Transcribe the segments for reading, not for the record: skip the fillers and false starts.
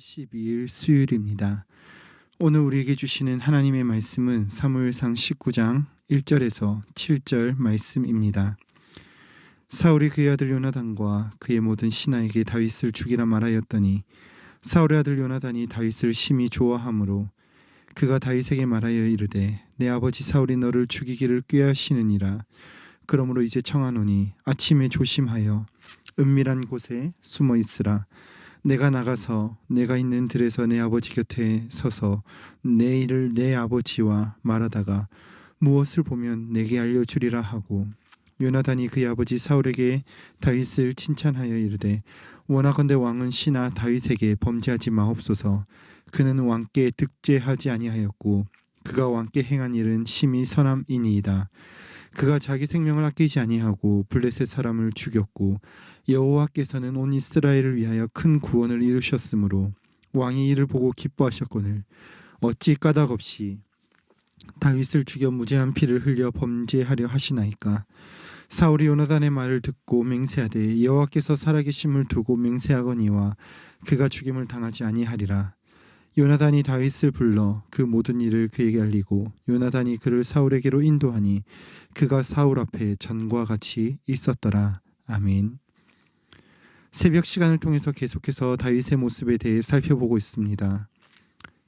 12일 수요일입니다. 오늘 우리에게 주시는 하나님의 말씀은 사무엘상 19장 1절에서 7절 말씀입니다. 사울이 그의 아들 요나단과 그의 모든 신하에게 다윗을 죽이라 말하였더니 사울의 아들 요나단이 다윗을 심히 좋아하므로 그가 다윗에게 말하여 이르되 내 아버지 사울이 너를 죽이기를 꾀하시느니라. 그러므로 이제 청하노니 아침에 조심하여 은밀한 곳에 숨어 있으라. 내가 나가서 내가 있는 들에서 내 아버지 곁에 서서 내 일을 내 아버지와 말하다가 무엇을 보면 내게 알려주리라 하고, 요나단이 그의 아버지 사울에게 다윗을 칭찬하여 이르되 원하건대 왕은 신하 다윗에게 범죄하지 마옵소서. 그는 왕께 득죄하지 아니하였고 그가 왕께 행한 일은 심히 선함이니이다. 그가 자기 생명을 아끼지 아니하고 블레셋 사람을 죽였고 여호와께서는 온 이스라엘을 위하여 큰 구원을 이루셨으므로 왕이 이를 보고 기뻐하셨거늘 어찌 까닭없이 다윗을 죽여 무죄한 피를 흘려 범죄하려 하시나이까. 사울이 요나단의 말을 듣고 맹세하되 여호와께서 살아계심을 두고 맹세하거니와 그가 죽임을 당하지 아니하리라. 요나단이 다윗을 불러 그 모든 일을 그에게 알리고 요나단이 그를 사울에게로 인도하니 그가 사울 앞에 전과 같이 있었더라. 아멘. 새벽 시간을 통해서 계속해서 다윗의 모습에 대해 살펴보고 있습니다.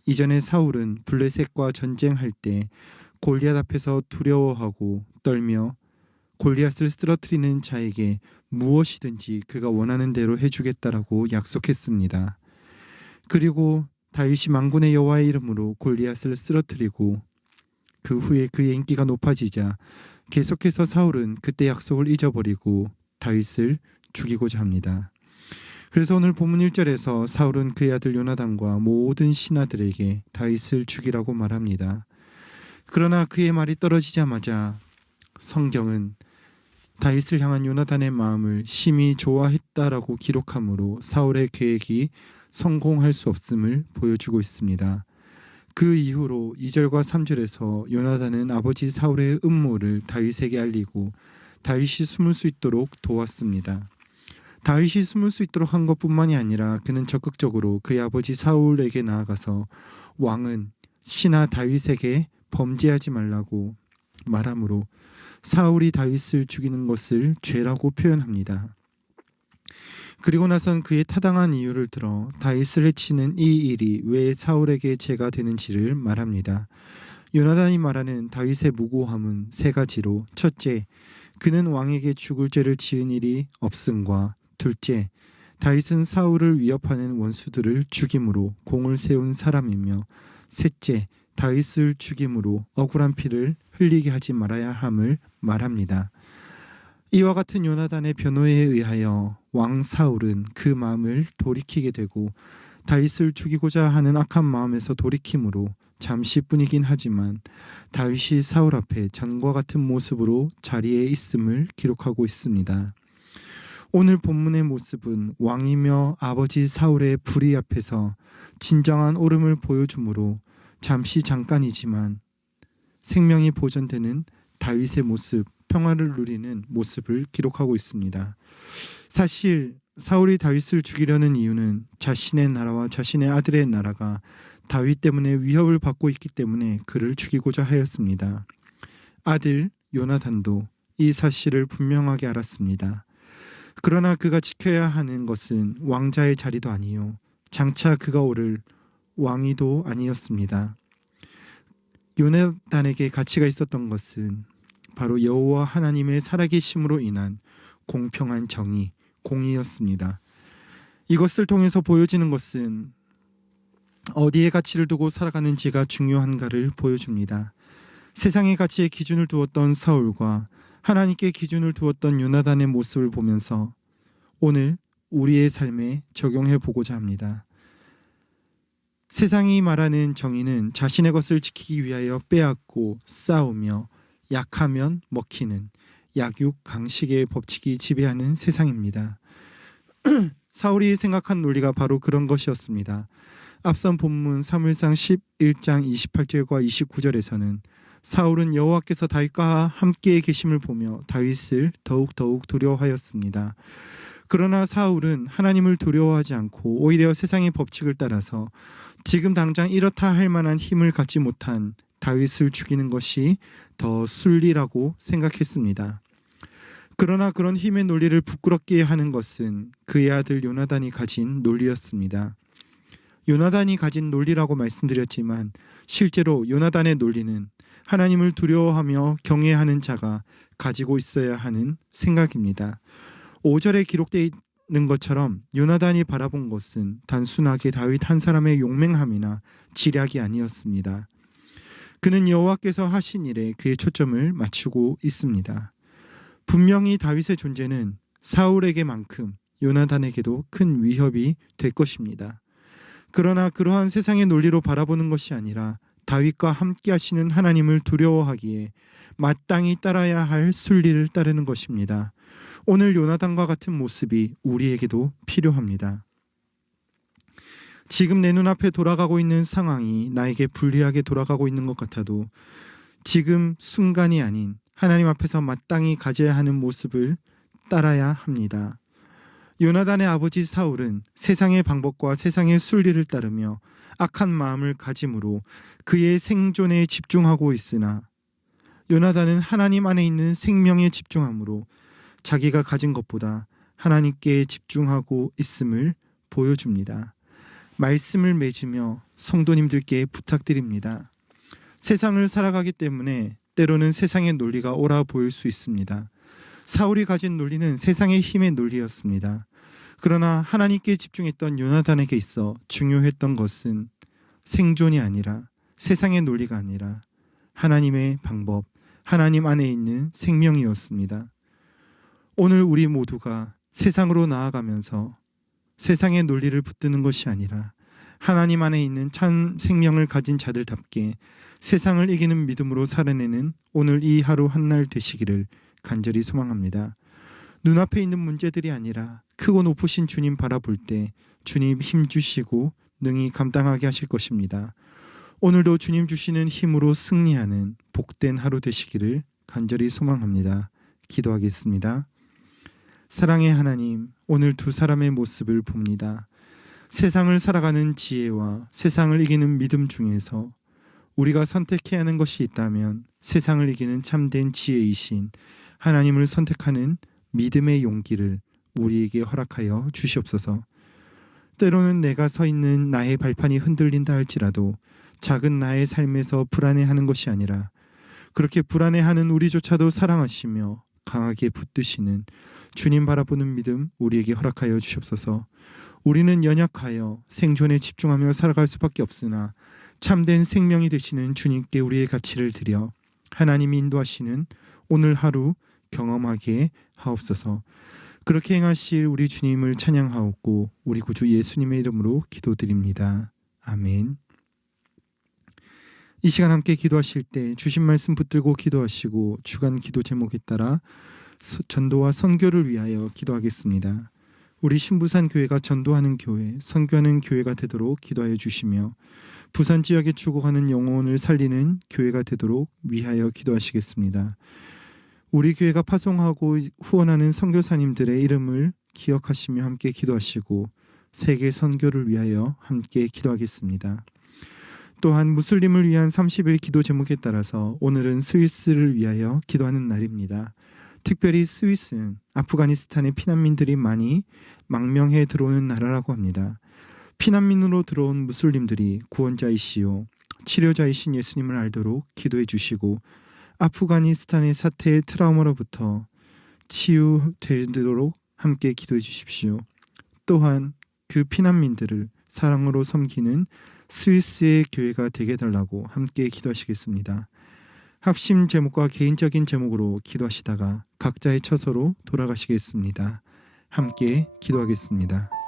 이전에 사울은 블레셋과 전쟁할 때 골리앗 앞에서 두려워하고 떨며 골리앗을 쓰러뜨리는 자에게 무엇이든지 그가 원하는 대로 해주겠다라고 약속했습니다. 그리고 다윗이 만군의 여호와의 이름으로 골리앗을 쓰러뜨리고 그 후에 그의 인기가 높아지자 계속해서 사울은 그때 약속을 잊어버리고 다윗을 죽이고자 합니다. 그래서 오늘 본문 1절에서 사울은 그의 아들 요나단과 모든 신하들에게 다윗을 죽이라고 말합니다. 그러나 그의 말이 떨어지자마자 성경은 다윗을 향한 요나단의 마음을 심히 좋아했다라고 기록하므로 사울의 계획이 성공할 수 없음을 보여주고 있습니다. 그 이후로 2절과 3절에서 요나단은 아버지 사울의 음모를 다윗에게 알리고 다윗이 숨을 수 있도록 도왔습니다. 다윗이 숨을 수 있도록 한 것뿐만이 아니라 그는 적극적으로 그의 아버지 사울에게 나아가서 왕은 신하 다윗에게 범죄하지 말라고 말하므로 사울이 다윗을 죽이는 것을 죄라고 표현합니다. 그리고 나선 그의 타당한 이유를 들어 다윗을 해치는 이 일이 왜 사울에게 죄가 되는지를 말합니다. 요나단이 말하는 다윗의 무고함은 세 가지로, 첫째, 그는 왕에게 죽을 죄를 지은 일이 없음과, 둘째, 다윗은 사울을 위협하는 원수들을 죽임으로 공을 세운 사람이며, 셋째, 다윗을 죽임으로 억울한 피를 흘리게 하지 말아야 함을 말합니다. 이와 같은 요나단의 변호에 의하여 왕 사울은 그 마음을 돌이키게 되고 다윗을 죽이고자 하는 악한 마음에서 돌이킴으로 잠시뿐이긴 하지만 다윗이 사울 앞에 전과 같은 모습으로 자리에 있음을 기록하고 있습니다. 오늘 본문의 모습은 왕이며 아버지 사울의 불의 앞에서 진정한 옳음을 보여주므로 잠깐이지만 생명이 보존되는 다윗의 모습, 평화를 누리는 모습을 기록하고 있습니다. 사실 사울이 다윗을 죽이려는 이유는 자신의 나라와 자신의 아들의 나라가 다윗 때문에 위협을 받고 있기 때문에 그를 죽이고자 하였습니다. 아들 요나단도 이 사실을 분명하게 알았습니다. 그러나 그가 지켜야 하는 것은 왕자의 자리도 아니요 장차 그가 오를 왕위도 아니었습니다. 요나단에게 가치가 있었던 것은 바로 여호와 하나님의 살아계심으로 인한 공평한 정의, 공의였습니다. 이것을 통해서 보여지는 것은 어디에 가치를 두고 살아가는지가 중요한가를 보여줍니다. 세상의 가치에 기준을 두었던 사울과 하나님께 기준을 두었던 요나단의 모습을 보면서 오늘 우리의 삶에 적용해 보고자 합니다. 세상이 말하는 정의는 자신의 것을 지키기 위하여 빼앗고 싸우며 약하면 먹히는 약육 강식의 법칙이 지배하는 세상입니다. 사울이 생각한 논리가 바로 그런 것이었습니다. 앞선 본문 사무엘상 11장 28절과 29절에서는 사울은 여호와께서 다윗과 함께 계심을 보며 다윗을 더욱 두려워하였습니다. 그러나 사울은 하나님을 두려워하지 않고 오히려 세상의 법칙을 따라서 지금 당장 이렇다 할 만한 힘을 갖지 못한 다윗을 죽이는 것이 더 순리라고 생각했습니다. 그러나 그런 힘의 논리를 부끄럽게 하는 것은 그의 아들 요나단이 가진 논리였습니다. 요나단이 가진 논리라고 말씀드렸지만 실제로 요나단의 논리는 하나님을 두려워하며 경외하는 자가 가지고 있어야 하는 생각입니다. 5절에 기록되어 있는 것처럼 요나단이 바라본 것은 단순하게 다윗 한 사람의 용맹함이나 지략이 아니었습니다. 그는 여호와께서 하신 일에 그의 초점을 맞추고 있습니다. 분명히 다윗의 존재는 사울에게만큼 요나단에게도 큰 위협이 될 것입니다. 그러나 그러한 세상의 논리로 바라보는 것이 아니라 다윗과 함께 하시는 하나님을 두려워하기에 마땅히 따라야 할 순리를 따르는 것입니다. 오늘 요나단과 같은 모습이 우리에게도 필요합니다. 지금 내 눈앞에 돌아가고 있는 상황이 나에게 불리하게 돌아가고 있는 것 같아도 지금 순간이 아닌 하나님 앞에서 마땅히 가져야 하는 모습을 따라야 합니다. 요나단의 아버지 사울은 세상의 방법과 세상의 순리를 따르며 악한 마음을 가짐으로 그의 생존에 집중하고 있으나 요나단은 하나님 안에 있는 생명에 집중함으로 자기가 가진 것보다 하나님께 집중하고 있음을 보여줍니다. 말씀을 맺으며 성도님들께 부탁드립니다. 세상을 살아가기 때문에 때로는 세상의 논리가 옳아 보일 수 있습니다. 사울이 가진 논리는 세상의 힘의 논리였습니다. 그러나 하나님께 집중했던 요나단에게 있어 중요했던 것은 생존이 아니라 세상의 논리가 아니라 하나님의 방법, 하나님 안에 있는 생명이었습니다. 오늘 우리 모두가 세상으로 나아가면서 세상의 논리를 붙드는 것이 아니라 하나님 안에 있는 참 생명을 가진 자들답게 세상을 이기는 믿음으로 살아내는 오늘 이 하루 한날 되시기를 간절히 소망합니다. 눈앞에 있는 문제들이 아니라 크고 높으신 주님 바라볼 때 주님 힘 주시고 능히 감당하게 하실 것입니다. 오늘도 주님 주시는 힘으로 승리하는 복된 하루 되시기를 간절히 소망합니다. 기도하겠습니다. 사랑의 하나님, 오늘 두 사람의 모습을 봅니다. 세상을 살아가는 지혜와 세상을 이기는 믿음 중에서 우리가 선택해야 하는 것이 있다면 세상을 이기는 참된 지혜이신 하나님을 선택하는 믿음의 용기를 우리에게 허락하여 주시옵소서. 때로는 내가 서 있는 나의 발판이 흔들린다 할지라도 작은 나의 삶에서 불안해하는 것이 아니라 그렇게 불안해하는 우리조차도 사랑하시며 강하게 붙드시는 주님 바라보는 믿음 우리에게 허락하여 주시옵소서. 우리는 연약하여 생존에 집중하며 살아갈 수밖에 없으나 참된 생명이 되시는 주님께 우리의 가치를 드려 하나님이 인도하시는 오늘 하루 경험하게 하옵소서. 그렇게 행하실 우리 주님을 찬양하옵고 우리 구주 예수님의 이름으로 기도드립니다. 아멘. 이 시간 함께 기도하실 때 주신 말씀 붙들고 기도하시고 주간 기도 제목에 따라 전도와 선교를 위하여 기도하겠습니다. 우리 신부산 교회가 전도하는 교회, 선교하는 교회가 되도록 기도하여 주시며 부산 지역에 추구하는 영혼을 살리는 교회가 되도록 위하여 기도하시겠습니다. 우리 교회가 파송하고 후원하는 선교사님들의 이름을 기억하시며 함께 기도하시고 세계 선교를 위하여 함께 기도하겠습니다. 또한 무슬림을 위한 30일 기도 제목에 따라서 오늘은 스위스를 위하여 기도하는 날입니다. 특별히 스위스는 아프가니스탄의 피난민들이 많이 망명해 들어오는 나라라고 합니다. 피난민으로 들어온 무슬림들이 구원자이시요 치료자이신 예수님을 알도록 기도해 주시고 아프가니스탄의 사태의 트라우마로부터 치유되도록 함께 기도해 주십시오. 또한 그 피난민들을 사랑으로 섬기는 스위스의 교회가 되게 해달라고 함께 기도하시겠습니다. 합심 제목과 개인적인 제목으로 기도하시다가 각자의 처소로 돌아가시겠습니다. 함께 기도하겠습니다.